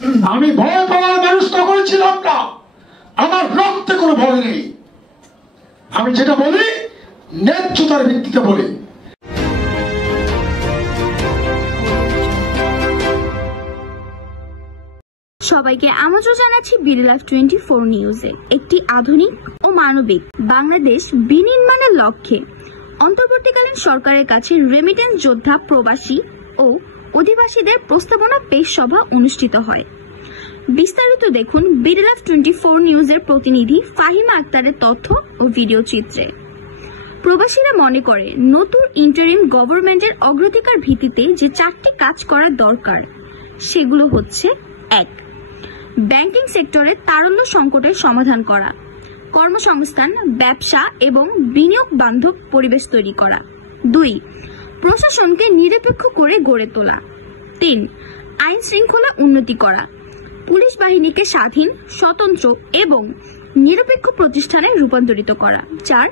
আমি ভয় পাওয়ার মানুষ তখন ছিলাম না, আমার রক্তে কোনো ভয় নেই। আমি যেটা বলি ন্যায্যতার ভিত্তিতে বলি। সবাইকে আমন্ত্রণ জানাচ্ছি বিডি লাইভ 24 নিউজে। একটি আধুনিক ও মানবিক বাংলাদেশ বিনির্মাণের লক্ষ্যে অন্তর্বর্তীকালীন সরকারের কাছে রেমিটেন্স যোদ্ধা, প্রবাসী ও অধিবাসীদের প্রস্তাবনা পেশ সভা অনুষ্ঠিত হয়। বিস্তারিত দেখুন বিডি লাইভ 24 নিউজের প্রতিনিধি ফাহিমা আক্তারের তথ্য ও ভিডিও চিত্রে। প্রবাসীরা মনে করে নতুন ইন্টারিম গভর্নমেন্টের অগ্রাধিকার ভিত্তিতে যে 4টি কাজ করা দরকার সেগুলো হচ্ছে: 1. ব্যাংকিং সেক্টরে তারল্য সংকটের সমাধান করা, কর্মসংস্থান, ব্যবসা এবং বিনিয়োগ বান্ধব পরিবেশ তৈরি করা। 2. প্রশাসনকে নিরপেক্ষ করে গড়ে তোলা। 3. আইন শৃঙ্খলা উন্নতি করা, পুলিশ বাহিনীকে স্বাধীন, স্বতন্ত্র এবং নিরপেক্ষ প্রতিষ্ঠানে রূপান্তরিত করা। 4.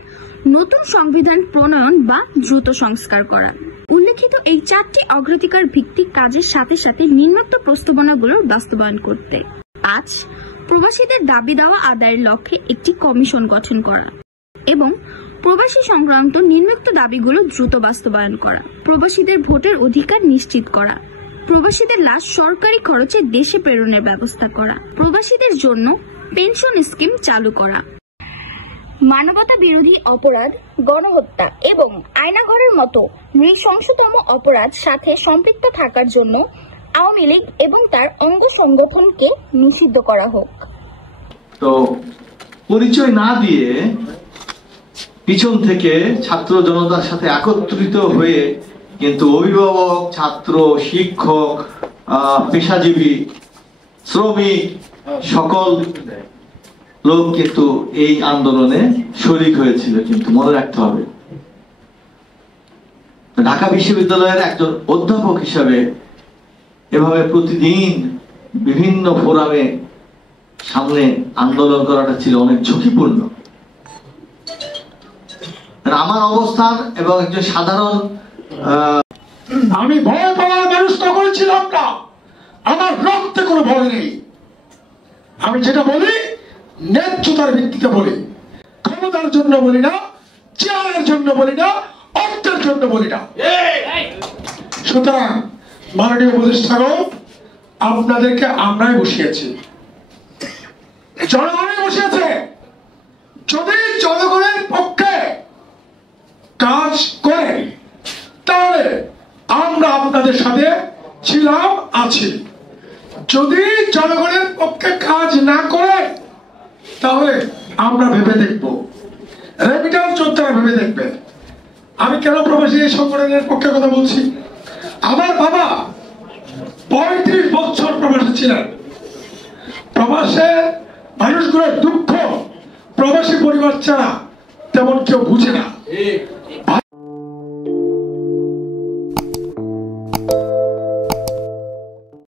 নতুন সংবিধান প্রণয়ন বা দ্রুত সংস্কার করা। উল্লেখিত এই 4টি অগ্রাধিকার ভিত্তিক কাজের সাথে সাথে নিম্নোক্ত প্রস্তাবনাগুলোর বাস্তবায়ন করতে: 5. প্রবাসীদের দাবি দেওয়া আদায়ের লক্ষ্যে একটি কমিশন গঠন করা এবং প্রবাসী সংক্রান্ত নিম্নোক্ত দাবিগুলো দ্রুত বাস্তবায়ন করা। প্রবাসীদের ভোটের অধিকার নিশ্চিত করা, প্রবাসীদের লাশ সরকারি খরচে দেশে প্রেরণের ব্যবস্থা করা, প্রবাসীদের জন্য পেনশন স্কিম চালু করা। মানবতা বিরোধী অপরাধ, গণহত্যা এবং আয়নাঘরের মতো নৃশংসতম অপরাধ সাথে সম্পৃক্ত থাকার জন্য আওয়ামী লীগ এবং তার অঙ্গ সংগঠনকে নিষিদ্ধ করা হোক। তো পরিচয় না দিয়ে পিছন থেকে ছাত্র জনতার সাথে একত্রিত হয়ে কিন্তু অভিভাবক, ছাত্র, শিক্ষক, পেশাজীবী, শ্রমিক সকল লোক কিন্তু এই আন্দোলনে শরীক হয়েছিল। কিন্তু মনে রাখতে হবে, ঢাকা বিশ্ববিদ্যালয়ের একজন অধ্যাপক হিসাবে এভাবে প্রতিদিন বিভিন্ন ফোরামে সামনে আন্দোলন করাটা ছিল অনেক ঝুঁকিপূর্ণ। আমার অবস্থান এবং একজন সাধারণ, আমি ভয় পাওয়ার মানুষ তখন ছিলাম না, আমার রক্তে কোনো ভয় নেই। আমি যেটা বলি ন্যায্যতার ভিত্তিতে বলি, ক্ষমতার জন্য বলি না, চেয়ারের জন্য বলি না, অর্থের জন্য বলি না। সুতরাং মাননীয় উপদেষ্টাগণ, আপনাদেরকে আমরাই বসিয়েছি, জনগণই বসিয়েছে। যদি জনগণের পক্ষে কাজ করে তাহলে আমরা আপনাদের সাথে ছিলাম, আছি। যদি জনগণের পক্ষে কাজ না করে তাহলে আমরা ভেবে দেখব, রেমিটেন্স যোদ্ধারা ভেবে দেখবে। আমি কেন প্রবাসী এই সংগঠনের পক্ষে কথা বলছি? আমার বাবা 35 বছর প্রবাসী ছিলেন। প্রবাসের মানুষগুলোর দুঃখ প্রবাসী পরিবার ছাড়া তেমন কেউ বুঝে না।